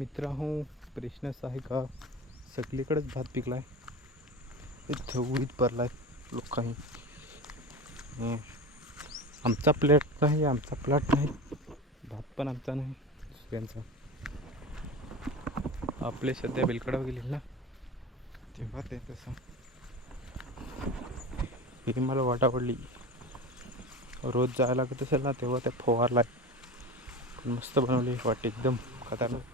मित्र हो प्रश्नच आहे का सगळीकडेच भात पिकला आहे इथं भरला आहे लोकांनी. आमचा प्लॅट नाही आमचा प्लॅट नाही. भात पण आमचा नाही दुसऱ्यांचा. आपले सध्या बेलकडावर गेले ना. तेव्हा ते तसं. ही मला वाट आवडली. रोज जायला लागत असेल ना तेव्हा त्या फवारला मस्त बनवली वाट एकदम. खतरनाक.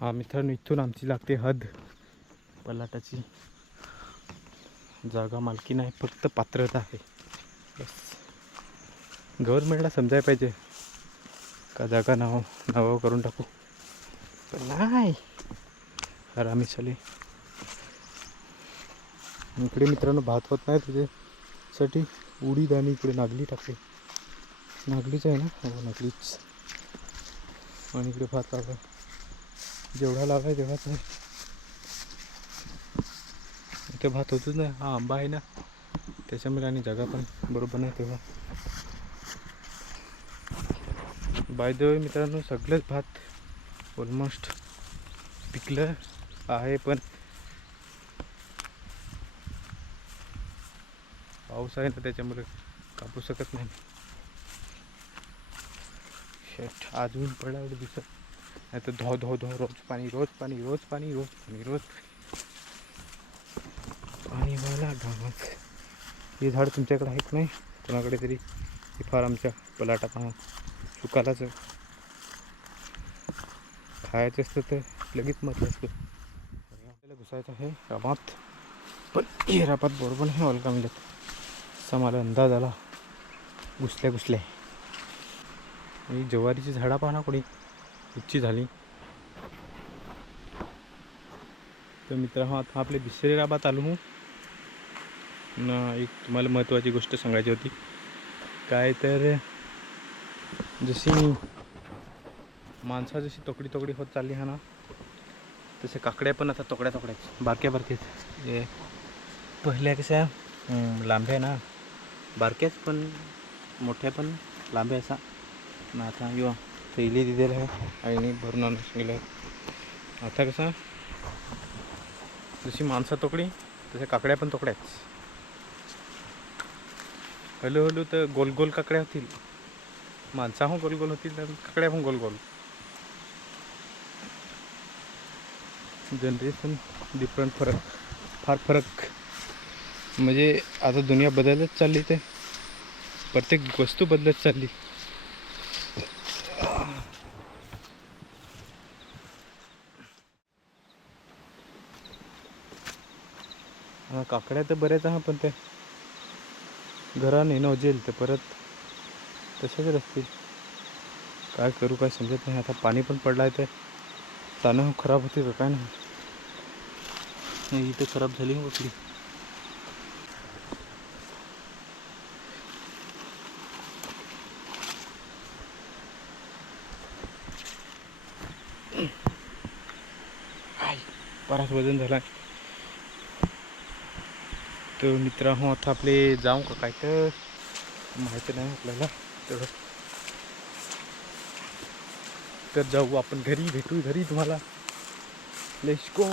हा मित्रांनो इथून आमची लागते हद. पलाटाची जागा मालकी नाही फक्त पात्रता आहे. बस गव्हर्नमेंटला समजायला पाहिजे. का जागा नाव नाव करून टाकू? पण नाही. आम्ही चले इकडे मित्रांनो भात होत नाही त्याच्यासाठी उडीद आणि इकडे नागली टाकली नागलीच आहे ना? हो नागलीच. आणि इकडे भात लावला जेवढा लावला तेवढाच आहे. इथे भात होतच नाही. हा आंबा आहे ना. त्याच्यामुळे आणि जागा पण बरोबर नाही तेव्हा. बाय द वे मित्रांनो सगळंच भात ऑलमोस्ट पिकलं आहे पण पाऊस आहे ना त्याच्यामुळे कापू शकत नाही. शेट अजून पडला एवढं दिसत. नाही तर धो धो धो रोज पाणी रोज पाणी रोज पाणी रोज पाणी रोज पाणी. मला गावात. हे झाड तुमच्याकडे आहे नाही? कोणाकडे तरी? हे फार आमच्या पलाटा पहा सुकालाच खायचं असतं तर लगेच मत असतं. आपल्याला घुसायचं आहे रामात पण हे रापात बरोबर नाही ऑलका मिळत असा मला अंदाज आला. घुसल्या घुसल्या. ही ज्वारीची झाडा पहा ना कोणी. उच्ची झाली. तर मित्र हा आता आपले दुसरे राबात आलो हूँ एक तुम्हाला महत्त्वाची गोष्ट सांगायची होती. काय तर जशी माणसा जशी तोकडी तोकडी होत चालली हा ना तसे काकड्या पण आता तोकड्या तोकड्याच. बारक्या बारक्याच हे पहिल्या कशा लांब्या ना. बारक्याच पण मोठ्या पण लांब्या असा. आता यो तेली दिलेलं आहे आईने भरून आणून सांगितलं आता कसं जशी माणसं तोकडी तशा काकड्या पण तोकड्याच हळूहळू तर गोल गोल काकड्या होतील. माणसा हो गोल गोल होतील तर काकड्या पण गोल गोल जनरेशन डिफरंट फरक फार फरक. म्हणजे आता दुनिया बदलत चालली ते. प्रत्येक वस्तू बदलत चालली. काकड्या तर बऱ्याच आहे पण ते घरा नेणं जेल तर परत. तसेच असतील. काय करू काय समजत नाही. आता पाणी पण पडलं आहे ते तानं खराब होते का काय नाही. नाही, इथे खराब झाली हो हाय, बराच वजन झाला तर मित्रांनो आता आपले जाऊ का काय तर? माहिती नाही आपल्याला. तर तर जाऊ आपण घरी भेटू घरी तुम्हाला. Let's go